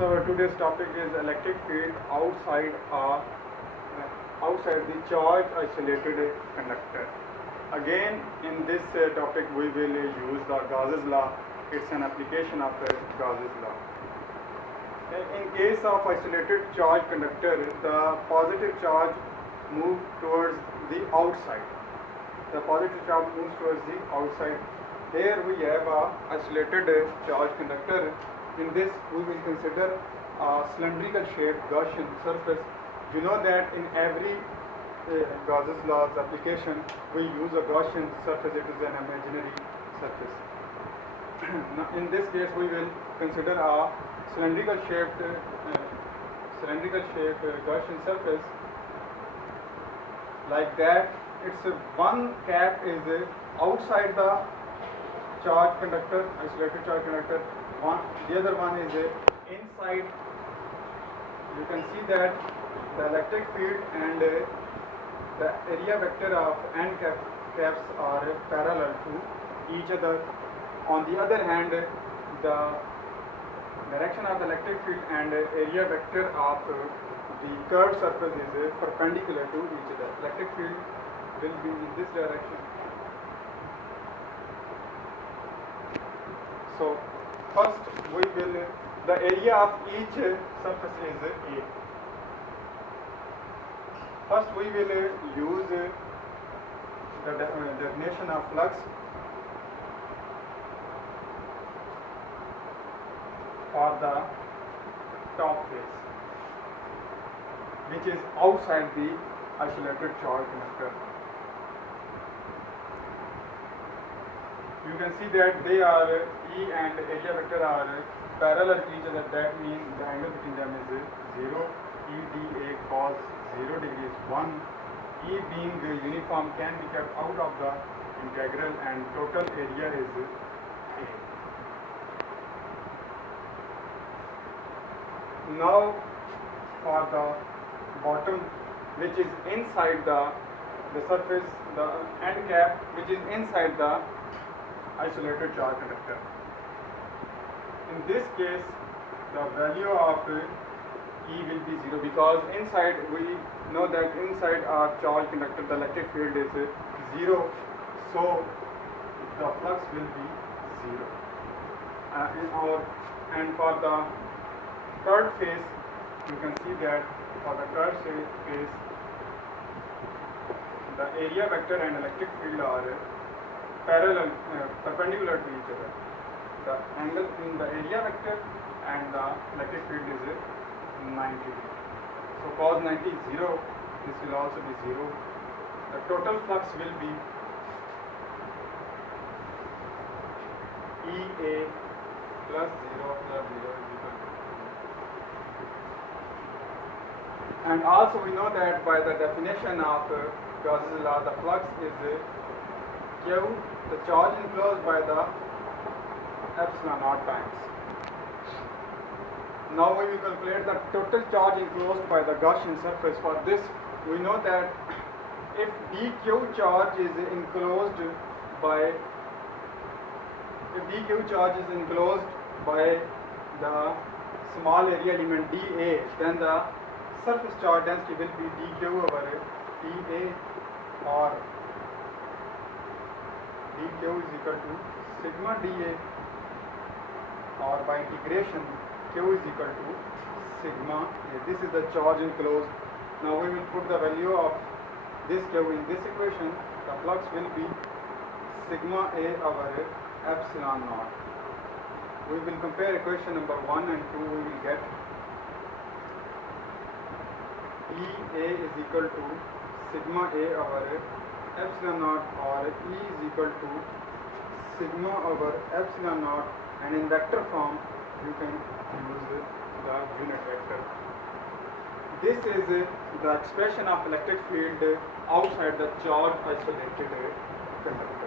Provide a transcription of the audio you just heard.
So today's topic is electric field outside the charge isolated conductor. Again, in this topic we will use the Gauss's law. It's an application of Gauss's law. In case of isolated charge conductor, the positive charge moves towards the outside. The positive charge moves towards the outside. Here we have a isolated charge conductor. In this we will consider a cylindrical shaped Gaussian surface. You know that in every Gauss's law's application we use a Gaussian surface. It is an imaginary surface. Now, in this case we will consider a cylindrical shaped Gaussian surface like that. Its one cap is outside the charge conductor, isolated charge conductor. The other one is inside. You can see that the electric field and the area vector of end caps are parallel to each other. On the other hand, the direction of the electric field and area vector of the curved surface is perpendicular to each other. Electric field will be in this direction. So first we will, the area of each surface is A. First we will use the definition of flux for the top face, which is outside the isolated charge conductor. You can see that they are E and area vector are parallel to each other. That means the angle between them is 0. EDA cos 0 degree is 1. E being uniform can be kept out of the integral and total area is A. Now for the bottom, which is inside the surface, the end cap which is inside the isolated charge conductor. In this case, the value of E will be 0 because inside we know that inside our charge conductor the electric field is 0, so the flux will be 0. And for the curved face, you can see that for the curved face, the area vector and electric field are perpendicular to each other. The angle in the area vector and the electric field is 90 degree. So cos 90 is 0. This will also be 0. The total flux will be EA plus 0 plus 0 is equal to. And also we know that by the definition of Gauss's law, the flux is Q, the charge enclosed by the epsilon naught times. Now we will calculate the total charge enclosed by the Gaussian surface. For this, we know that if dq charge is enclosed by the small area element dA, then the surface charge density will be dq over dA, or dq is equal to sigma dA, or by integration q is equal to sigma A. This is the charge enclosed. Now we will put the value of this q in this equation. The flux will be sigma A over epsilon naught. We will compare equation number 1 and 2. We will get EA is equal to sigma A over epsilon naught, or E is equal to sigma over epsilon naught, and in vector form you can use the unit vector. This is the expression of electric field outside the charge isolated conductor.